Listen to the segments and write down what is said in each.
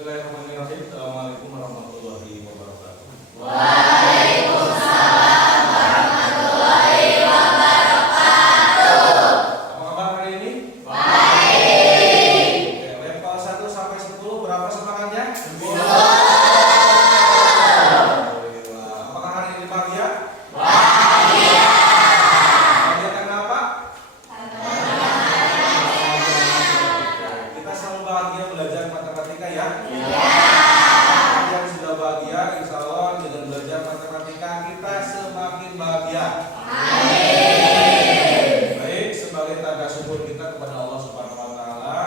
Bismillahirrahmanirrahim. Assalamualaikum warahmatullahi wabarakatuh. Waalaikumsalam warahmatullahi wabarakatuh. Apa kabar hari ini? Baik. Oke, level 1 sampai 10 berapa semangatnya? 10. Alhamdulillah. Apakah hari ini bahagia? Bahagia. Bahagia karena apa? Kita selalu bahagia belajar matematika ya? Yang sudah bahagia, insya Allah dengan belajar matematika kita semakin bahagia. Baik, sebagai tanda syukur kita kepada Allah Subhanahu wa taala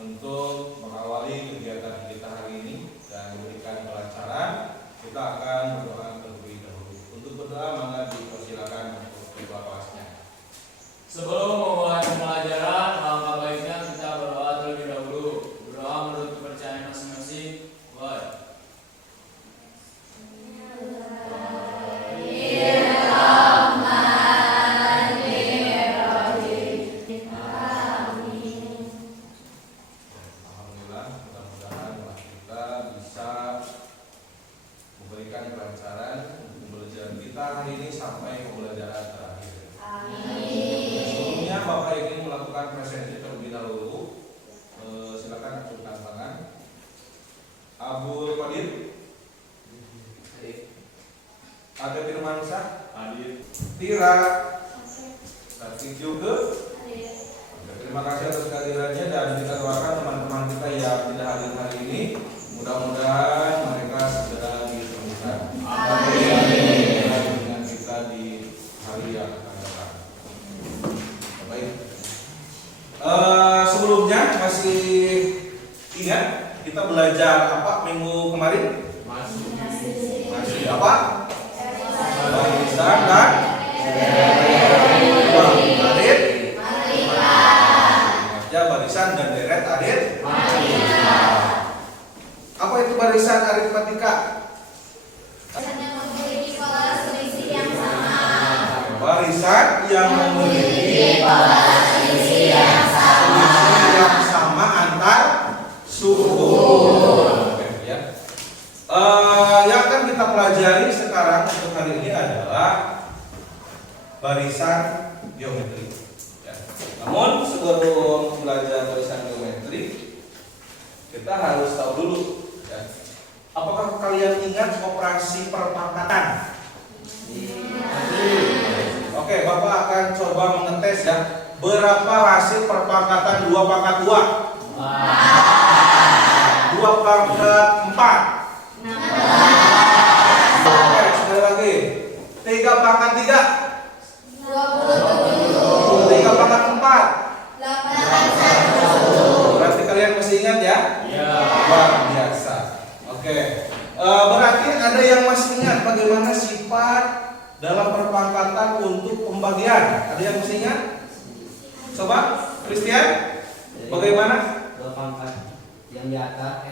untuk mengawali kegiatan kita hari ini dan memberikan kelancaran, kita akan berdoa terlebih dahulu. Untuk berdoa maka dipersilakan untuk ketua kelasnya. Sebelum memulai pembelajaran, alangkah baiknya kita berdoa terlebih dahulu. Berdoa menurut kepercayaan masing-masing. Baik. Alhamdulillah, mudah-mudahan kita bisa memberikan kelancaran untuk pembelajaran kita hari ini sampai pembelajaran terakhir. Sebelumnya Bapak ingin melakukan presentasi terlebih dahulu. Silakan acungkan tangan. Abdul Qadir, Ada Firmansyah, Hadir. Tira, Saksi juga. Oke, terima kasih atas kehadirannya dan kita doakan teman-teman kita yang tidak hadir hari ini, mudah-mudahan mereka segera ditemukan. Dengan kita di hari yang akan datang. Baik. Sebelumnya masih ingat kita belajar apa minggu kemarin? Masih apa? Barisan dan adit. Ya, barisan dan deret adit. Apa itu barisan aritmatika? Barisan yang memiliki selisih yang sama antar suku. Oke, ya. Yang akan kita pelajari sekarang untuk hari ini adalah barisan geometri. Ya. Namun sebelum belajar barisan geometri, kita harus tahu dulu. Ya. Apakah kalian ingat operasi perpangkatan? Oke, Bapak akan coba mengetes ya. Berapa hasil perpangkatan 2 pangkat 2? 2 pangkat 4. Oke, sekali lagi. 3 pangkat 3. 3 pangkat 4. Berarti kalian masih ingat ya? Luar biasa. Oke. Berarti ada yang masih ingat bagaimana sifat dalam perpangkatan untuk pembagian? Ada yang masih ingat? Coba, Christian, bagaimana? 2 pangkat yang di atas,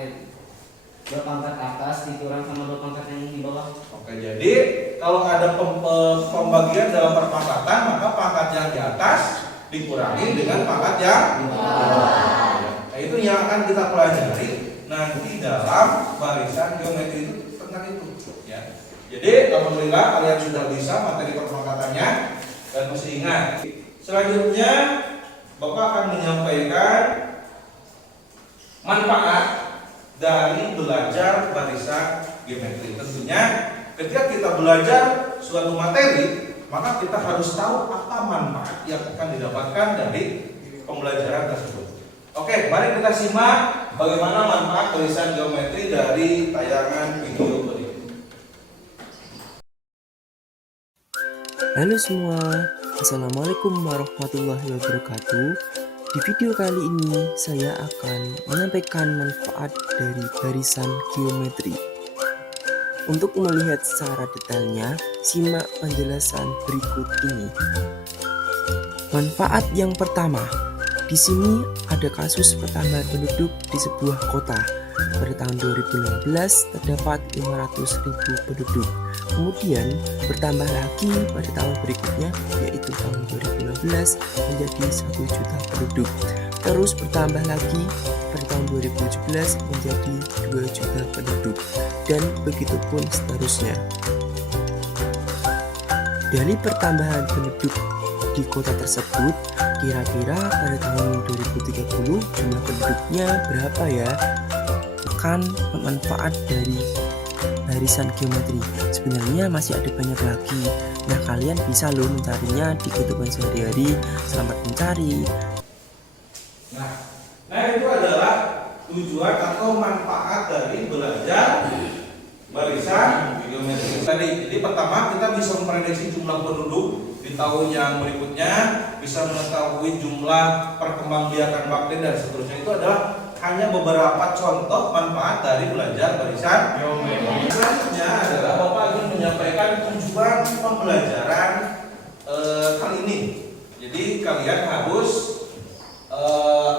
2 pangkat atas dikurang sama 2 pangkat yang di bawah. Oke, jadi kalau ada pembagian dalam perpangkatan, maka pangkat yang di atas dikurangi dengan pangkat yang Di bawah. Nah, itu yang akan kita pelajari nanti dalam barisan geometri itu tentang itu. Ya. Jadi alhamdulillah kalian sudah bisa materi perpangkatannya dan masih ingat. Selanjutnya Bapak akan menyampaikan manfaat dari belajar barisan geometri. Tentunya ketika kita belajar suatu materi, maka kita harus tahu apa manfaat yang akan didapatkan dari pembelajaran tersebut. Oke, mari kita simak bagaimana manfaat barisan geometri dari tayangan video berikut. Halo semua, Assalamualaikum warahmatullahi wabarakatuh. Di video kali ini saya akan menyampaikan manfaat dari barisan geometri. Untuk melihat secara detailnya, simak penjelasan berikut ini. Manfaat yang pertama, di sini ada kasus pertambahan penduduk di sebuah kota. Pada tahun 2016 terdapat 500.000 penduduk. Kemudian bertambah lagi pada tahun berikutnya, yaitu tahun 2015 menjadi 1 juta penduduk. terus bertambah lagi pada tahun 2017 menjadi 2 juta penduduk, dan begitu pun seterusnya. Dari pertambahan penduduk di kota tersebut, kira-kira pada tahun 2030 jumlah penduduknya berapa ya? Bukan manfaat dari barisan geometri. Sebenarnya masih ada banyak lagi. Nah, kalian bisa loh mencarinya di kehidupan sehari-hari. Selamat mencari. Nah itu adalah tujuan atau manfaat dari belajar barisan geometri tadi. Jadi pertama kita bisa memprediksi jumlah penduduk di tahun yang berikutnya, bisa mengetahui jumlah perkembangbiakan bakteri dan seterusnya. Itu adalah hanya beberapa contoh manfaat dari belajar barisan geometri. Selanjutnya adalah Bapak ingin menyampaikan tujuan pembelajaran kali ini. Jadi kalian harus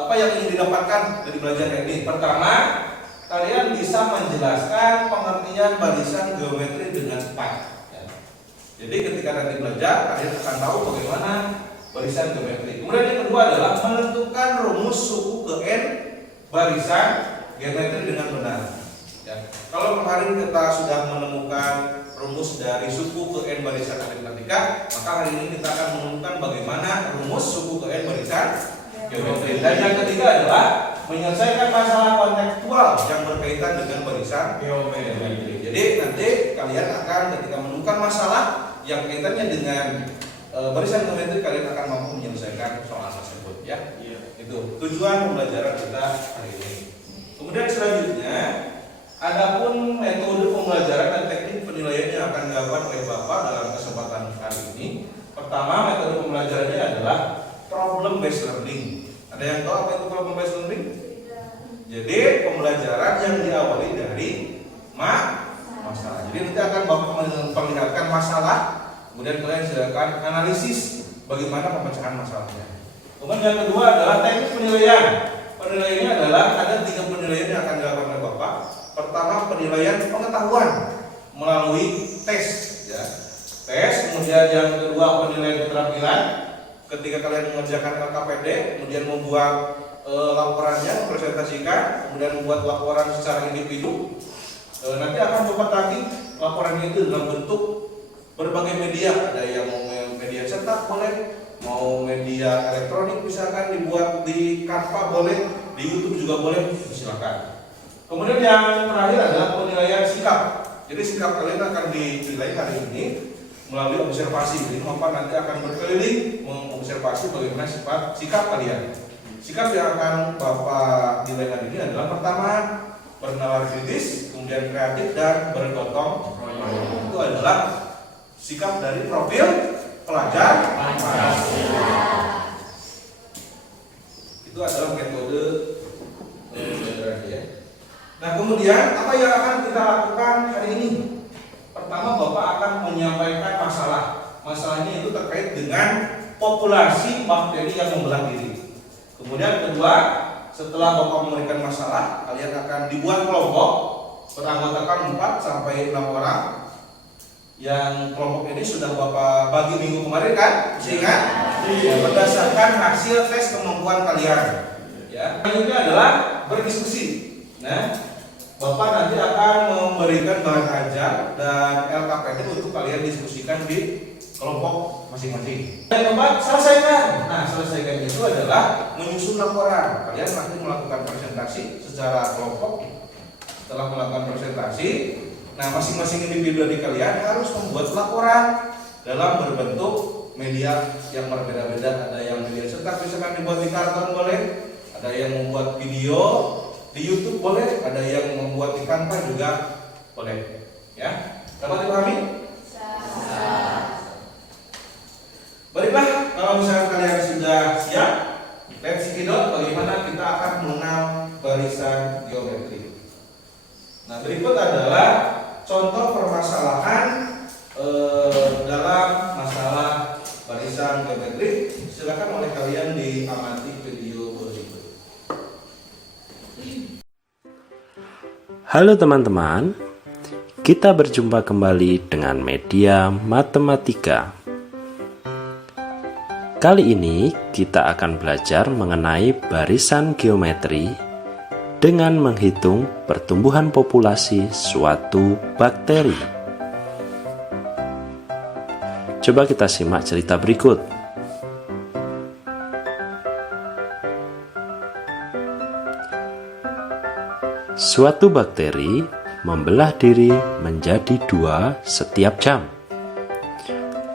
apa yang ingin didapatkan dari belajar ini? Pertama, kalian bisa menjelaskan pengertian barisan geometri dengan cepat. Jadi ketika nanti belajar, kalian akan tahu bagaimana barisan geometri. Kemudian yang kedua adalah menentukan rumus suku ke n barisan geometri dengan benar. Kalau kemarin kita sudah menemukan rumus dari suku ke n barisan aritmatika, maka hari ini kita akan menemukan bagaimana rumus suku ke n barisan geometri. Dan yang ketiga adalah menyelesaikan masalah kontekstual yang berkaitan dengan barisan geometri. Jadi nanti kalian akan ketika menemukan masalah yang kaitannya dengan barisan geometri, kalian akan mampu menyelesaikan soal tersebut ya. Itu tujuan pembelajaran kita hari ini. Kemudian selanjutnya, adapun metode pembelajaran dan teknik penilaian yang akan dilakukan oleh Bapak dalam kesempatan kali ini. Pertama, metode pembelajarannya adalah problem based learning. Ada yang tahu apa itu problem based learning? Jadi pembelajaran yang diawali dari masalah. Jadi nanti akan Bapak memperlihatkan masalah, kemudian kalian silakan analisis bagaimana pemecahan masalahnya. Kemudian yang kedua adalah teknik penilaian. Penilaiannya adalah ada 3 penilaian yang akan dilakukan oleh Bapak. Pertama, penilaian pengetahuan melalui tes, ya. Tes. Kemudian yang kedua, penilaian keterampilan. Ketika kalian mengerjakan LKPD, kemudian membuat laporannya, presentasikan, kemudian membuat laporan secara individu. Nanti akan dapat lagi laporannya itu dalam bentuk berbagai media. Ada yang mau media cetak boleh, mau media elektronik misalkan dibuat di Canva boleh, di YouTube juga boleh, silakan. Kemudian yang terakhir adalah penilaian sikap. Jadi sikap kalian akan dinilai hari ini melalui observasi. Jadi Bapak nanti akan berkeliling mengobservasi bagaimana sikap kalian. Sikap yang akan Bapak nilai hari ini adalah pertama, bernalar kritis, kemudian kreatif dan bergotong royong. Itu adalah sikap dari profil pelajar Pancasila. Itu adalah metode pembelajaran ya. Nah, kemudian apa yang akan kita lakukan hari ini? Pertama, Bapak akan menyampaikan masalah. Masalahnya itu terkait dengan populasi bakteri yang membelah diri. Kemudian kedua, setelah Bapak memberikan masalah, kalian akan dibuat kelompok beranggotakan 4 sampai 6 orang. Yang kelompok ini sudah Bapak bagi minggu kemarin kan? Ingat? Berdasarkan hasil tes kemampuan kalian. Ya. Selanjutnya adalah berdiskusi. Nah, Bapak nanti akan memberikan bahan ajar dan LKPD untuk kalian diskusikan di kelompok masing-masing. Yang keempat, selesaikan. Nah, selesaikan itu adalah menyusun laporan. Kalian nanti melakukan presentasi secara kelompok. Setelah melakukan presentasi, nah masing-masing individu dari kalian harus membuat laporan dalam berbentuk media yang berbeda-beda. Ada yang media cetak, misalkan dibuat di karton boleh, ada yang membuat video di YouTube boleh, ada yang membuat di Canva juga boleh. Ya, dapat dipahami? Baiklah, kalau misalnya kalian sudah siap, let's cekidot bagaimana kita akan mengenal barisan geometri. Nah, berikut adalah contoh permasalahan dalam masalah barisan geometri. Silakan oleh kalian diamati video berikut. Halo teman-teman, kita berjumpa kembali dengan media matematika. Kali ini kita akan belajar mengenai barisan geometri dengan menghitung pertumbuhan populasi suatu bakteri. Coba kita simak cerita berikut. Suatu bakteri membelah diri menjadi 2 setiap jam.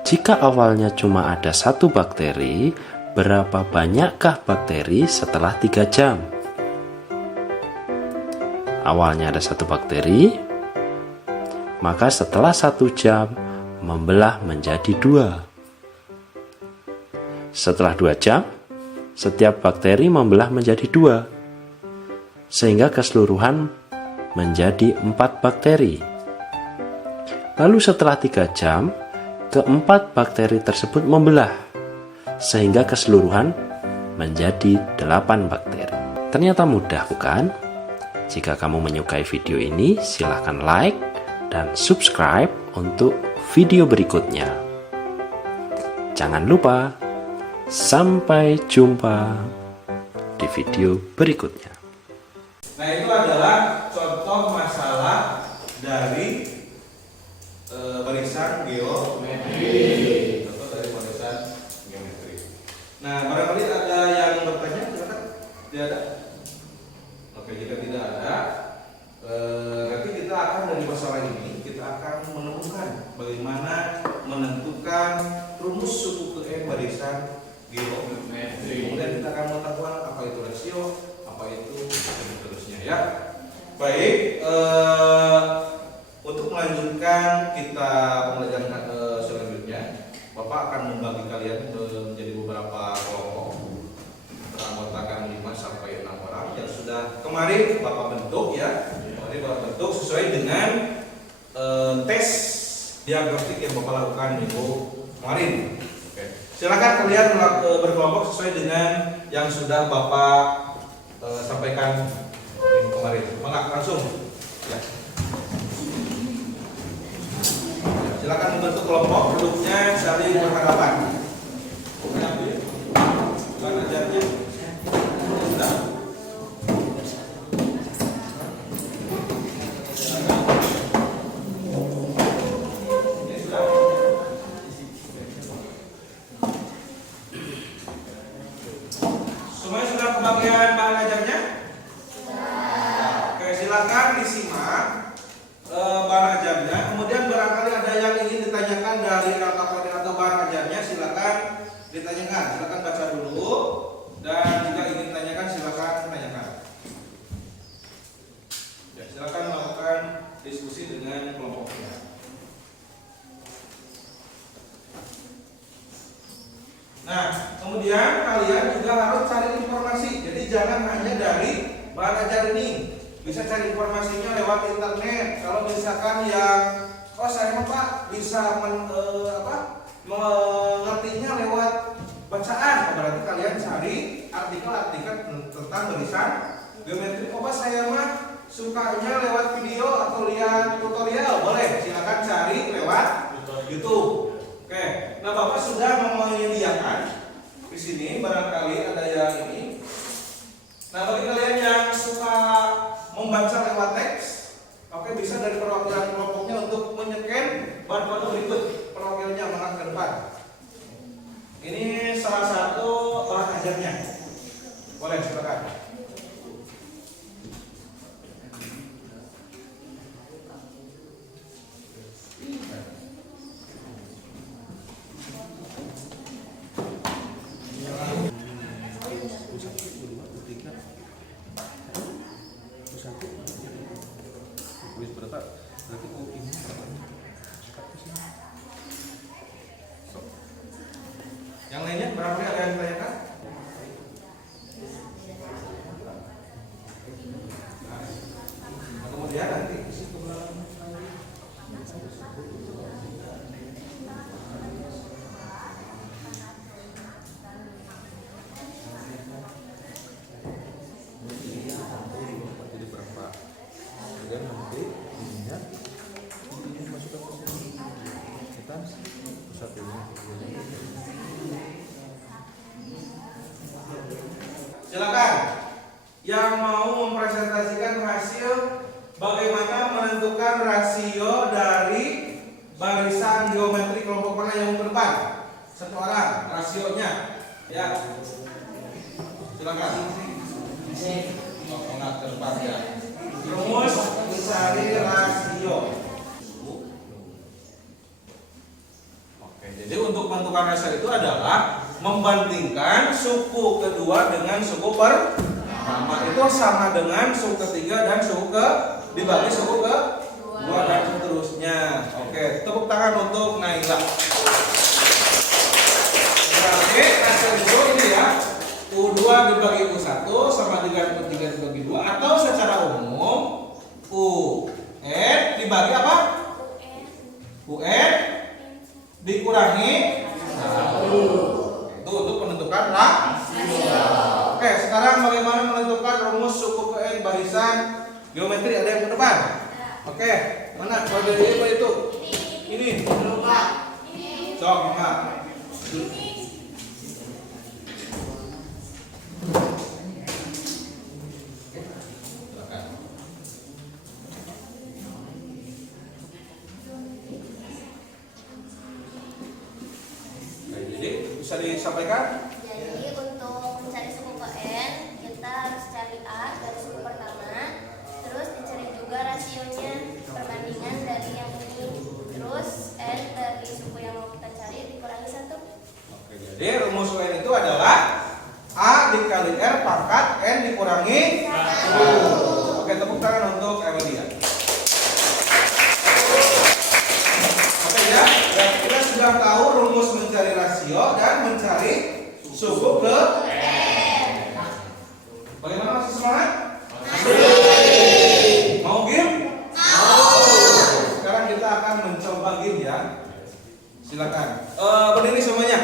Jika awalnya cuma ada 1 bakteri, berapa banyakkah bakteri setelah 3 jam? Awalnya ada 1 bakteri, maka setelah 1 jam membelah menjadi 2. Setelah 2 jam, setiap bakteri membelah menjadi 2, sehingga keseluruhan menjadi 4 bakteri. Lalu setelah 3 jam, keempat bakteri tersebut membelah, sehingga keseluruhan menjadi 8 bakteri. Ternyata mudah, bukan? Jika kamu menyukai video ini, silahkan like dan subscribe untuk video berikutnya. Jangan lupa, sampai jumpa di video berikutnya. Nah, itu adalah contoh masalah dari barisan geometri. Contoh dari barisan geometri. Nah, barangkali ada yang bertanya, silakan. Tidak ada? Oke, jika tidak ada, nanti kita akan dari masalah ini kita akan menemukan bagaimana menentukan rumus suku ke N barisan geometri. Kemudian kita akan mengetahui apa itu rasio, apa itu dan seterusnya, ya. Baik, untuk melanjutkan kita pembelajaran selanjutnya, Bapak akan membagi kalian menjadi beberapa kelompok, beranggotakan 5 sampai 6 orang yang sudah kemarin Bapak bentuk, ya. Kemarin Bapak bentuk sesuai dengan tes diagnostik yang Bapak lakukan minggu kemarin. Oke. Silakan kalian berkelompok sesuai dengan yang sudah Bapak sampaikan minggu kemarin. Maka langsung, ya. Silakan membentuk kelompok, duduknya saling berhadapan. Bukan ajarnya. Sudah. Ini sudah. Semuanya sudah kebagian bahan ajarnya? Oke, silakan disimak bahan ajarnya. Kemudian barangkali ada yang ingin ditanyakan dari LKPD atau bahan ajarnya, silakan ditanyakan. Silakan baca dulu, dan jika ingin ditanyakan silakan tanyakan. Ya, silakan melakukan diskusi dengan kelompoknya. Nah, kemudian kalian juga harus cari informasi. Jadi jangan hanya dari bahan ajar ini. Bisa cari informasinya lewat internet. Kalau misalkan yang saya mah Pak bisa mengertinya lewat bacaan, berarti kalian cari artikel-artikel tentang barisan geometri. Pak saya mah sukanya lewat video atau lihat tutorial, boleh silakan cari lewat YouTube. Oke, nah Bapak sudah menyediakan di sini, barangkali ada yang ini. Nah, bagi kalian yang suka membaca lewat teks, oke, bisa dari perwakilan kelompoknya untuk menyeken barcode berikut perwakilannya mengangkat ke depan. Ini salah satu bahan ajarnya. Boleh, silakan. Yang lainnya barangkali ada yang ditanyakan? Nah, kemudian nanti isi kebenaran. Jadi berapa? Kemudian nanti ininya masukkan ke sini. Kita pusat ini. Silakan. Yang mau mempresentasikan hasil bagaimana menentukan rasio dari barisan geometri kelompok mana yang ke depan? Satu orang, rasionya. Ya. Silakan. Oh, enggak ke depan ya. Rumus mencari rasio. Oke, jadi untuk menentukan rasio itu adalah membandingkan suku kedua dengan suku pertama. Itu sama dengan suku ketiga dan suku dibagi suku kedua dan seterusnya. Oke, tepuk tangan untuk Naila. Berarti rasio itu ini ya, U2 dibagi U1 sama dengan U3 dibagi 2, atau secara umum UN dibagi apa? UN dikurangi 1. Itu untuk menentukan rasio. Oke, sekarang bagaimana menentukan rumus suku UN barisan geometri? Ada yang ke depan? Oke, mana? Kalau dari itu? Ini. Sok, enggak. Bisa disampaikan? Jadi untuk mencari suku ke N, kita harus cari A dari suku pertama, terus dicari juga rasionya, perbandingan dari yang ini, terus N dari suku yang mau kita cari dikurangi 1. Oke, jadi rumus UN itu adalah A dikali R pangkat N dikurangi 1. Oke, tepuk tangan untuk Emelia. Oke ya, kita sudah tahu rumus mencari rasio dan mencari suku ke N. Bagaimana, masih semangat? Mau game? Mau. Sekarang kita akan mencoba game ya. Silakan. Berdiri semuanya.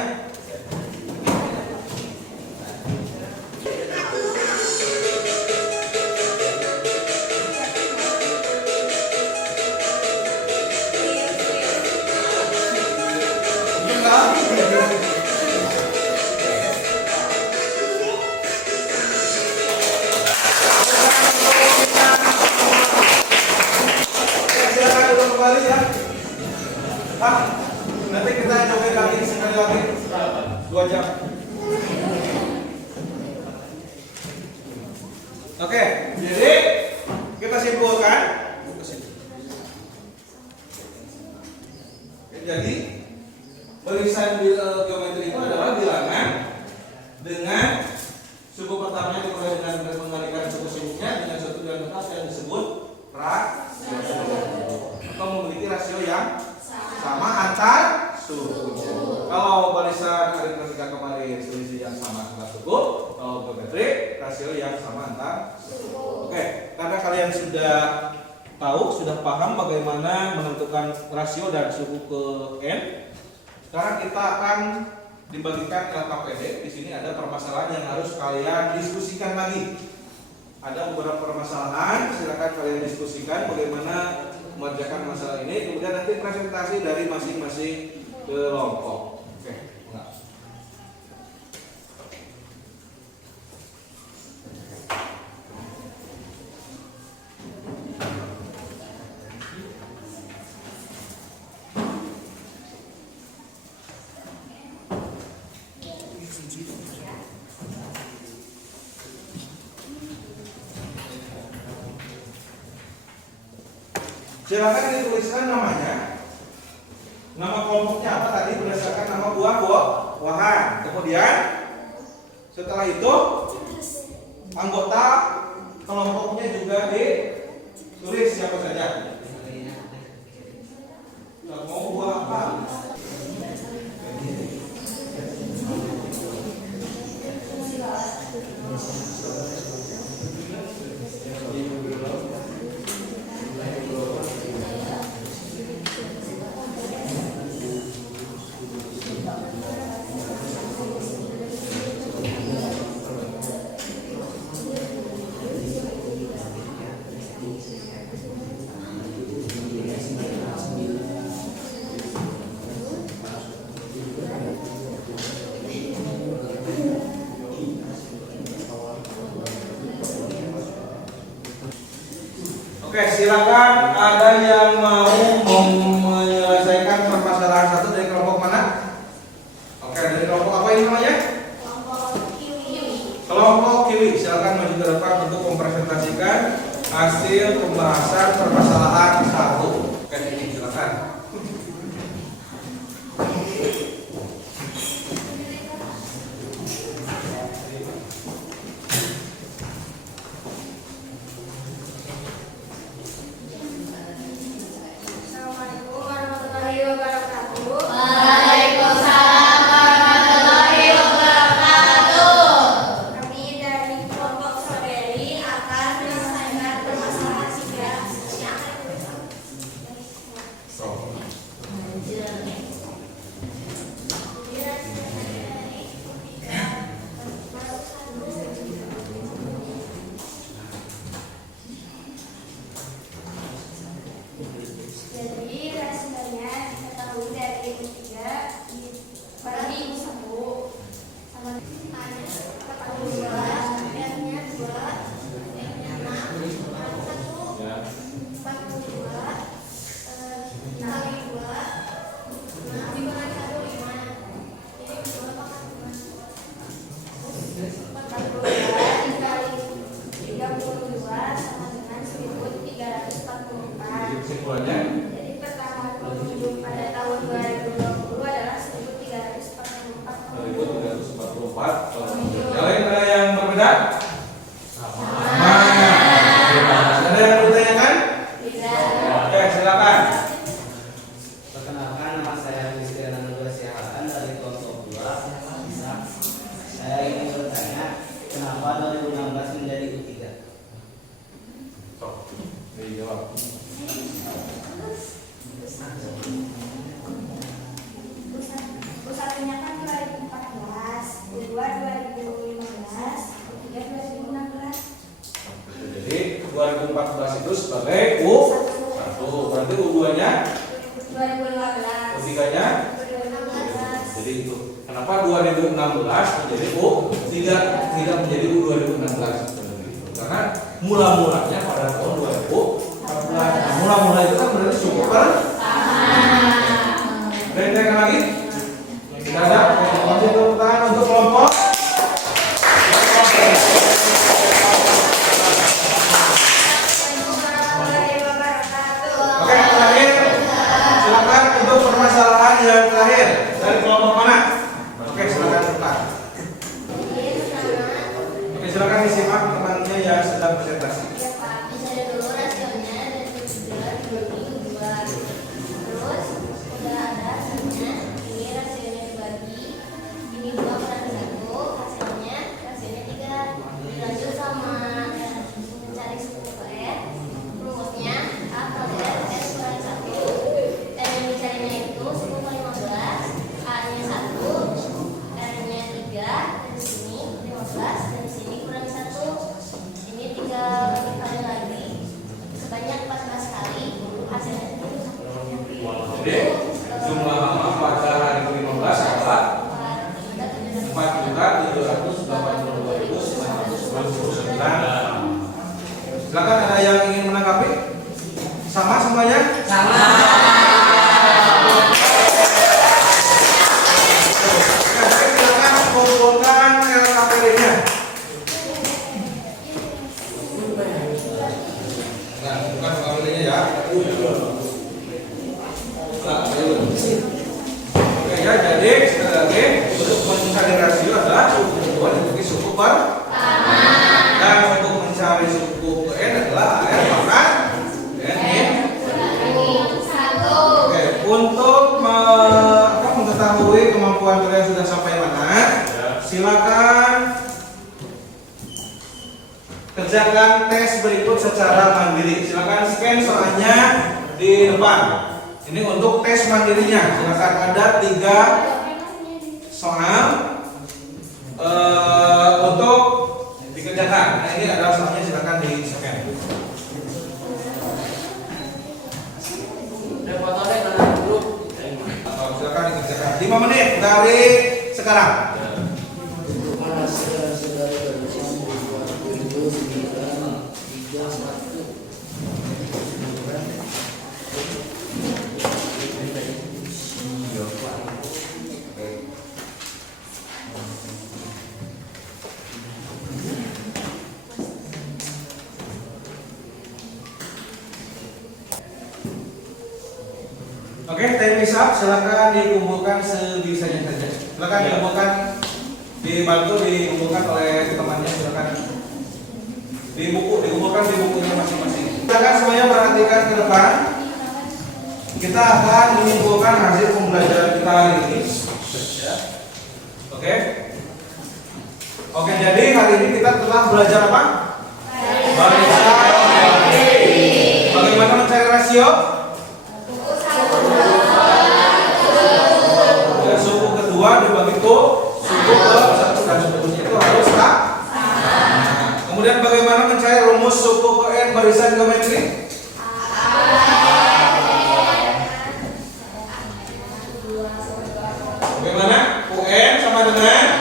Silakan duduk kembali ya. Nanti kita joget lagi sekali lagi 2 jam. Oke, jadi kita simpulkan. Jadi barisan geometri itu adalah bilangan dengan suku pertamanya dikurangi dengan mengalikan suku-sukunya dengan suatu yang tetap yang disebut rasio, atau memiliki rasio yang sama antar suku. Kalau barisan aritmetika kemarin selisih yang sama antar suku, kalau geometri rasio yang sama antar suku. Oke, karena kalian sudah tahu, sudah paham bagaimana menentukan rasio dan suku ke N, sekarang kita akan dibagikan LKPD. Di sini ada permasalahan yang harus kalian diskusikan lagi. Ada beberapa permasalahan, silakan kalian diskusikan bagaimana mengerjakan masalah ini. Kemudian nanti presentasi dari masing-masing kelompok. Oke, enggak. Silakan dituliskan namanya, nama kelompoknya apa tadi berdasarkan nama buah-buahan. Kemudian setelah itu anggota kelompoknya juga ditulis siapa saja. Mau buah apa? Oke, silakan ada yang mau menyelesaikan permasalahan satu dari kelompok mana? Oke, dari kelompok apa ini namanya? Kelompok kiwi. Silakan maju ke depan untuk mempresentasikan hasil pembahasan permasalahan satu. Oke, ini silakan. Assalamualaikum warahmatullahi wabarakatuh. Waalaikumsalam warahmatullahi wabarakatuh. Kami dari kelompok Strawberry akan menyelesaikan permasalahan 3. Jadi rasanya diketahui dari tiga dibagi 1 sama A-nya 42, R-nya 2, N-nya 6, 1, 42, dikali 2, dikurangi 1, 5. Jadi 2 pangkat 5. 42 dikali 32 sama dengan 1344. Kesimpulannya? Jadi pertama pengunjung pada tahun 2020 adalah 1344 1344. Yang lain ada yang berbeda? Sama. Ada yang bertanyakan? Oke, silakan. Perkenalkan, nama saya Kristiana Nurul Siahaan dari kelompok 2. Saya ingin bertanya, kenapa 2016 menjadi U3? Sok, dijawab. Pusatnya kan 2014, U2 2015, U3 2016. Jadi 2014 itu sebagai U1, berarti U2-nya, 2015, U3-nya. 2016. Jadi itu. Kenapa 2016 menjadi U3 tidak menjadi U2016? Karena mula-mulanya pada tahun 2014. Nah, mula-mula itu kan berarti cukup Dan yang lagi? Tidak ada. Oke, tepuk tangan untuk kelompok. Oke, terakhir. Silakan untuk permasalahan yang terakhir dari kelompok mana? Oke, silakan buka. Oke, silakan disimak temannya yang sedang presentasi. Ya Pak, dicari dulu rasionya dari 3 dibagi 2. Terus udah ada hasilnya, ini rasionya dibagi, ini 2 per 1, hasilnya rasionya 3. Dilanjut sama mencari suku ke N, rumusnya A kali R, S kurang 1. Dan yang dicarinya itu suku ke 15, A-nya 1, R-nya 3, dari sini 15, dari sini kurang 1. Ini 3 kali lagi sebanyak 14 kali, hasilnya Jadi jumlah hama pada hari ke-15 adalah 4.782.999. Silakan ada yang ingin menanggapi? Sama semuanya? Sama. Silakan kumpulkan LKPD-nya. Nah, bukan LKPD-nya ya. Oke ya, jadi sekali lagi untuk mencari rasio adalah suku dibagi suku per dan untuk mencari suku ke N adalah AR pangkat N. Oke, untuk mengetahui kemampuan kalian sudah sampai mana, silakan kerjakan tes berikut secara mandiri. Silakan scan soalnya di depan. Ini untuk tes mandirinya. Silakan ada 3 soal untuk dikerjakan. Nah, ini adalah soalnya, silakan di scan. Silakan dikerjakan. 5 menit dari sekarang. Oke, tim hisab silakan dikumpulkan sebisanya saja. Silakan dikumpulkan, dibantu dikumpulkan oleh temannya, silakan. Dikumpulkan di bukunya masing-masing. Silakan semuanya perhatikan ke depan. Kita akan menyimpulkan hasil pembelajaran kita hari ini. Oke. Oke, jadi hari ini kita telah belajar apa? Barisan geometri. Bagaimana mencari rasio? Ya, suku kedua dibagi suku ke satu dan seterusnya itu harus sama. Kemudian bagaimana mencari rumus suku ke n barisan geometri? Bagaimana? UN sama dengan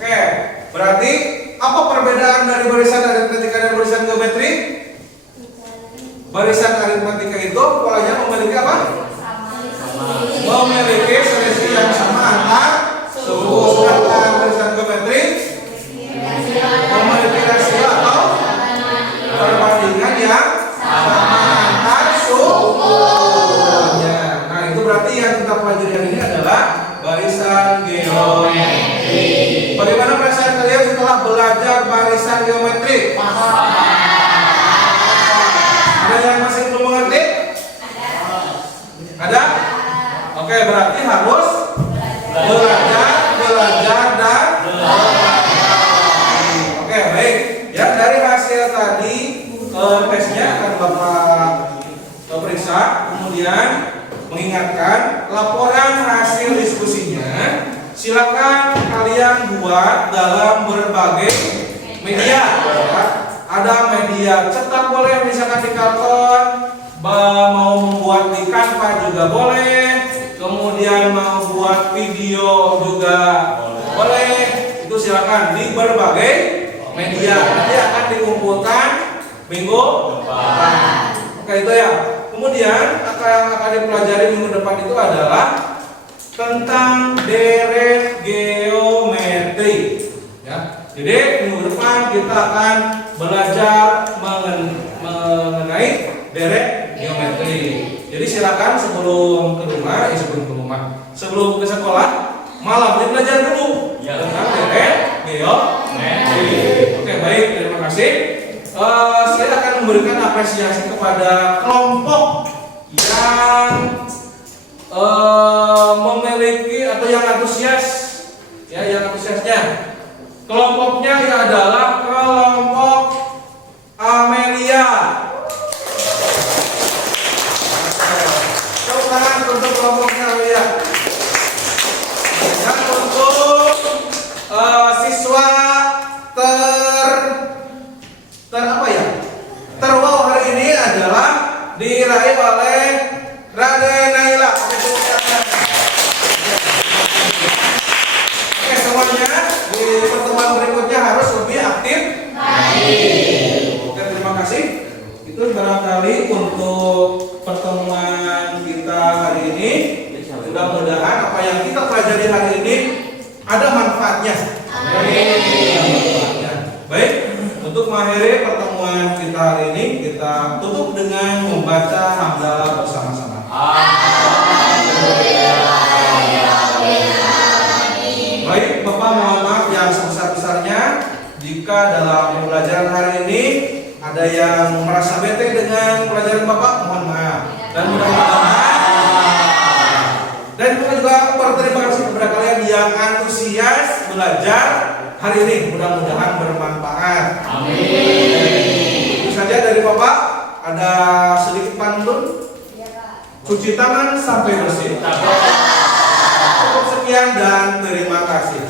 Oke, berarti apa perbedaan dari barisan aritmatika dan barisan geometri? Barisan aritmatika itu polanya memiliki apa? Memiliki selisih yang sama antar suku. Sedangkan barisan geometri memiliki rasio atau perbandingan yang sama antar suku. Nah, itu berarti yang kita pelajari hari ini adalah barisan geometri. Bagaimana perasaan kalian setelah belajar barisan geometri? Ada yang masih belum mengerti? Ada? Oke, berarti harus belajar dan Oke, baik. Ya, dari hasil tadi tesnya akan Bapak periksa, kemudian mengingatkan laporan hasil diskusinya silakan kalian buat dalam berbagai media. Ya. Ada media cetak boleh, misalkan di karton, mau membuat di Canva juga boleh, kemudian mau buat video juga boleh. Itu silakan di berbagai media. Nanti akan dikumpulkan minggu depan. Oke, itu ya. Kemudian yang akan dipelajari minggu depan itu adalah tentang deret geometri. Ya. Jadi minggu depan kita akan belajar mengenai deret geometri. Jadi silakan sebelum ke sekolah malamnya belajar dulu tentang deret geometri. Oke, baik, terima kasih. Saya akan memberikan apresiasi kepada kelompok yang memiliki atau yang antusias, ya, yang antusiasnya. Kelompoknya adalah kelompok Amelia. Tepuk tangan untuk kelompoknya Amelia. Dan untuk siswa terwow hari ini adalah diraih oleh Raden Naila. Oke, semuanya di pertemuan berikutnya harus lebih aktif. Oke, terima kasih. Itu barangkali untuk pertemuan kita hari ini. Mudah-mudahan apa yang kita pelajari hari ini ada manfaatnya. Baik, untuk mengakhiri pertemuan kita hari ini, kita tutup dengan membaca hamdalah bersama-sama. Baik, Bapak mohon maaf yang sebesar-besarnya jika dalam pembelajaran hari ini ada yang merasa bete dengan pelajaran Bapak, mohon maaf. Dan juga berterima kasih kepada kalian yang antusias belajar hari ini, mudah-mudahan bermanfaat. Amin. Itu saja dari Bapak. Ada sedikit pantun. Cuci tangan sampai bersih. Cukup sekian dan terima kasih.